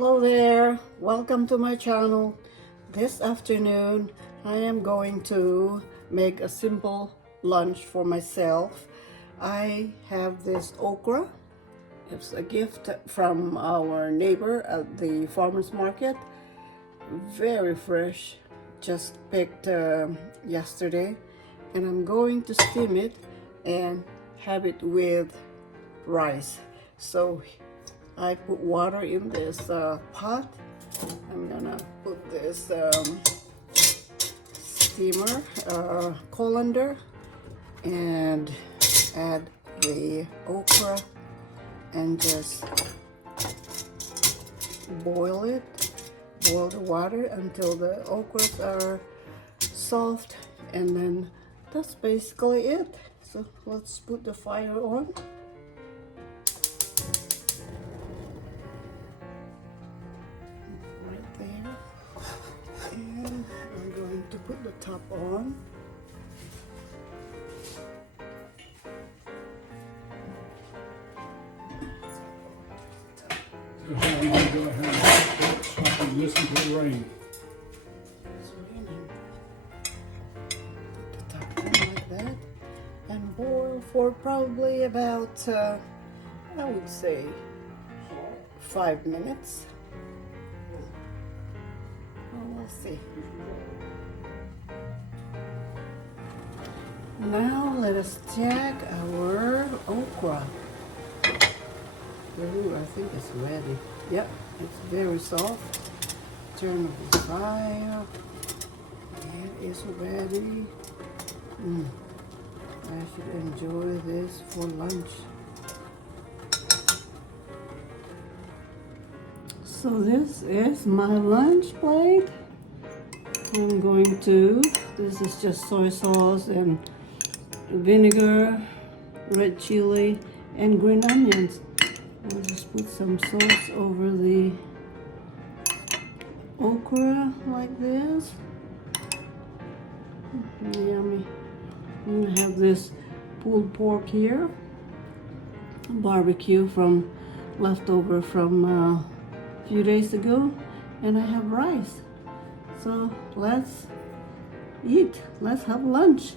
Hello there, welcome to my channel. This afternoon I am going to make a simple lunch for myself. I have this okra. It's a gift from our neighbor at the farmers market. Very fresh, just picked yesterday, and I'm going to steam it and have it with rice. So I put water in this pot. I'm gonna put this steamer colander and add the okra and just boil it. Boil the water until the okras are soft, and then that's basically it. So let's put the fire on. Right there. And I'm going to put the top on. So how you gonna go ahead so I can listen to the rain? It's raining. Put the top on like that and boil for probably about, I would say, 5 minutes. Well, we'll see. Now let us check our okra. Ooh, I think it's ready. Yep, it's very soft. Turn off the fire. It is ready. I should enjoy this for lunch. So this is my lunch plate. I'm going to, this is just soy sauce and vinegar, red chili, and green onions. I'll just put some sauce over the okra like this. Yummy. I'm gonna have this pulled pork here, barbecue from leftover from a few days ago, and I have rice. So let's eat. Let's have lunch.